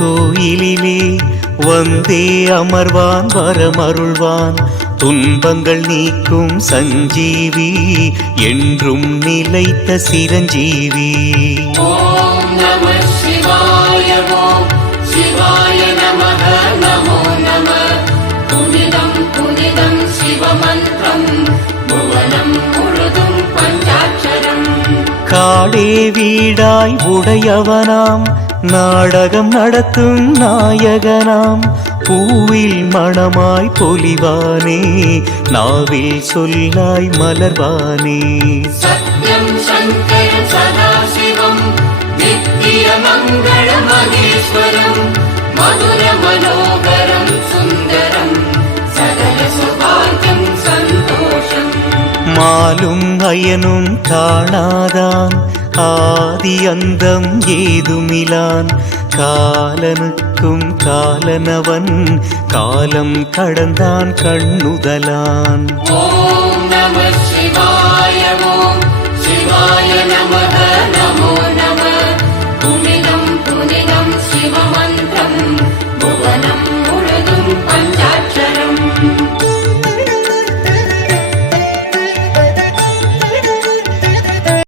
திருக்கோயிலிலே வந்தே அமர்வான் வரமருள்வான் துன்பங்கள் நீக்கும் சஞ்சீவி என்றும் நிலைத்த சிரஞ்சீவி. ஓம் நம சிவாய ஓம் சிவாய நமः நமோ நமः. புனிதம் புனிதம் சிவமந்திரம் புவனம் முழுதும் பஞ்சாட்சரம். காடே வீடாய் உடையவனாம் நாடகம் நடத்தும் நாயகனாம் பூவில் மணமாய் பொலிவானே நாவில் சொல்லாய் மலர்வானே. சத்யம் சங்கரம் சதாசிவம் நித்திய மங்கள மகேஸ்வரம் மதுர மனோகரம் சுந்தரம் சகல சுபாகியம் சந்தோஷம். மாலும் அயனும் காணாதான் ஆதி அந்தம் ஏதுமிலான் காலனுக்கும் காலனவன் காலம் கடந்தான் கண்ணுதலான். ஓம் நம சிவாய ஓம் சிவாய நமः